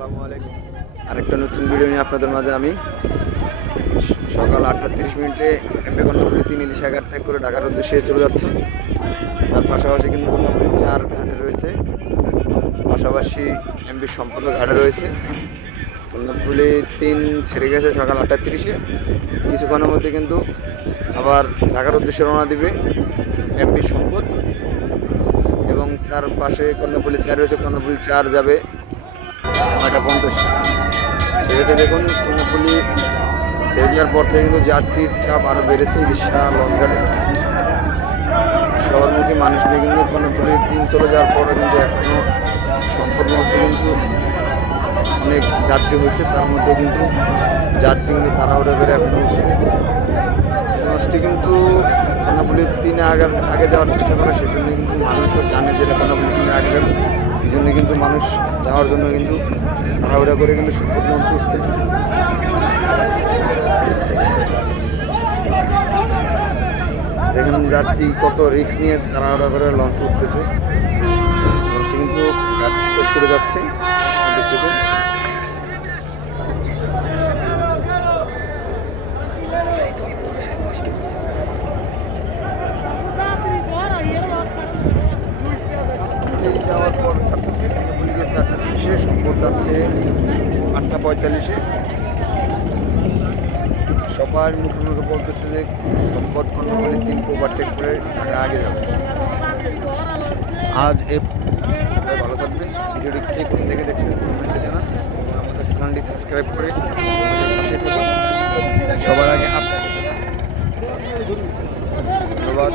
আরেকটা নতুন ভিডিও নিয়ে আপনাদের মাঝে আমি। সকাল আটটা তিরিশ মিনিটে এমপি কর্ণপুরি তিন ইলিশা ঘাট ত্যাগ করে ঢাকার উদ্দেশ্যে চলে যাচ্ছে। তার পাশাপাশি কিন্তু চার ঘাটে রয়েছে। পাশাপাশি এমপি সম্পদ ঘাটে রয়েছে। কর্ণপুরি তিন ছেড়ে গেছে সকাল আটটা তিরিশে। কিছুক্ষণের মধ্যে কিন্তু আবার ঢাকার উদ্দেশ্যে রওনা দিবে এমপি সম্পদ। এবং তার পাশে কর্ণপল্লী চার রয়েছে কর্ণপল্লী চার যাবে। নয়টা পঞ্চাশ সেক্ষেত্রে দেখুন ছেড়ে যাওয়ার পর থেকে কিন্তু যাত্রীর চাপ আরও বেড়েছে রিক্সা লঞ্চ গাড়ি শহরমুখী মানুষ নিয়ে কিন্তু কর্ণপল্লী তিন চলে যাওয়ার পরে কিন্তু এখনও সম্পদ লঞ্চে কিন্তু অনেক যাত্রী হয়েছে। তার মধ্যে কিন্তু যাত্রী কিন্তু তাড়াহুড়ো করে এখনও উঠছে। লঞ্চটি কিন্তু কর্ণপল্লীর তিনে আগে আগে যাওয়ার চেষ্টা করে সেজন্য কিন্তু মানুষও জানে যে কর্ণপল্লী তিনে আগে যাবে। জন্য কিন্তু মানুষ যাওয়ার জন্য কিন্তু তাড়াহুড়া করে কিন্তু সম্পদ লঞ্চ উঠছে দেখেন যাত্রী কত রিস্ক নিয়ে তাড়াহুড়া করে লঞ্চ উঠতেছে লঞ্চটি কিন্তু করে যাচ্ছে। দেখতে যাওয়ার পর ছাড়তেছে পুলিশ গেছে আটটা তিরিশে সম্পদ যাচ্ছে আটটা পঁয়তাল্লিশে। সবার মুখে মুখে বলতেছে যে সম্পদ কর্ণপল্লী তিন ওভারটেক করে ঢাকা আগে যাবে। আজ এ ভালো থাকবে ভিডিওটি কে কোথা থেকে দেখছেন কমেন্টে জানান। আমাদের চ্যানেলটি সাবস্ক্রাইব করে সবার আগে আপনার ধন্যবাদ।